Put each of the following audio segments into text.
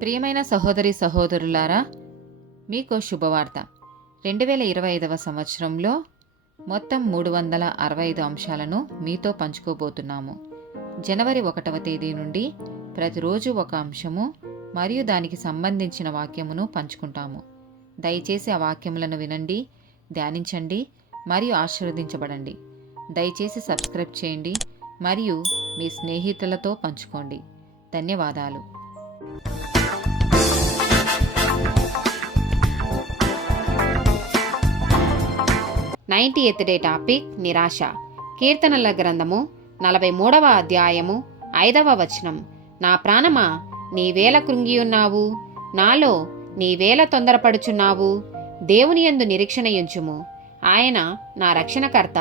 ప్రియమైన సహోదరి సహోదరులారా, మీకో శుభవార్త. 2025 సంవత్సరంలో మొత్తం 365 అంశాలను మీతో పంచుకోబోతున్నాము. జనవరి 1వ తేదీ నుండి ప్రతిరోజు ఒక అంశము మరియు దానికి సంబంధించిన వాక్యమును పంచుకుంటాము. దయచేసి ఆ వాక్యములను వినండి, ధ్యానించండి మరియు ఆశీర్వదించబడండి. దయచేసి సబ్స్క్రైబ్ చేయండి మరియు మీ స్నేహితులతో పంచుకోండి. ధన్యవాదాలు. 90th డే టాపిక్ నిరాశ. కీర్తనల గ్రంథము 43వ అధ్యాయము 5వ వచనం. నా ప్రాణమా, నీవేల కృంగియున్నావు, నాలో నీవేల తొందరపడుచున్నావు. దేవుని యందు నిరీక్షణయుంచుము, ఆయన నా రక్షణకర్త,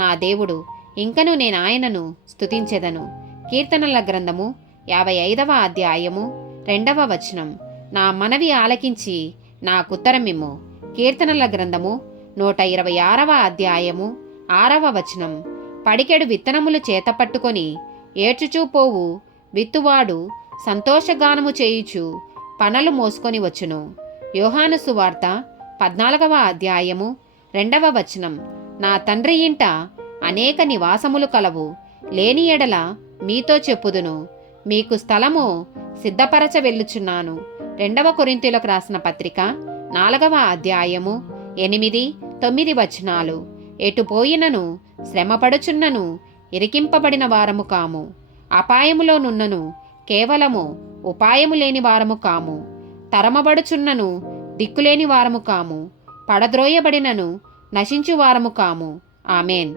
నా దేవుడు, ఇంకను నేను ఆయనను స్తుతించెదను. కీర్తనల గ్రంథము 55వ అధ్యాయము 2వ వచనం. నా మనవి ఆలకించి నాకుత్తరమిమ్ము. కీర్తనల గ్రంథము 126వ అధ్యాయము 6వ వచనం. పడికెడు విత్తనములు చేతపట్టుకొని ఏడ్చుచూపోవు విత్తువాడు సంతోషగానము చేయుచు పనలు మోసుకొని వచ్చును. యోహాను సువార్త 14వ అధ్యాయము 2వ వచనం. నా తండ్రి ఇంట అనేక నివాసములు కలవు, లేని ఎడల మీతో చెప్పుదును, మీకు స్థలము సిద్ధపరచ వెళ్ళుచున్నాను. 2వ కొరింథీయులకు రాసిన పత్రిక 4వ అధ్యాయము 8-9 వచనాలు. ఎటు పోయినను శ్రమపడుచున్నను ఇరికింపబడిన వారము కాము, అపాయములోనున్నను కేవలము ఉపాయము లేని వారము కాము, తరమబడుచున్నను దిక్కులేని వారము కాము, పడద్రోయబడినను నశించు వారము కాము. ఆమెన్.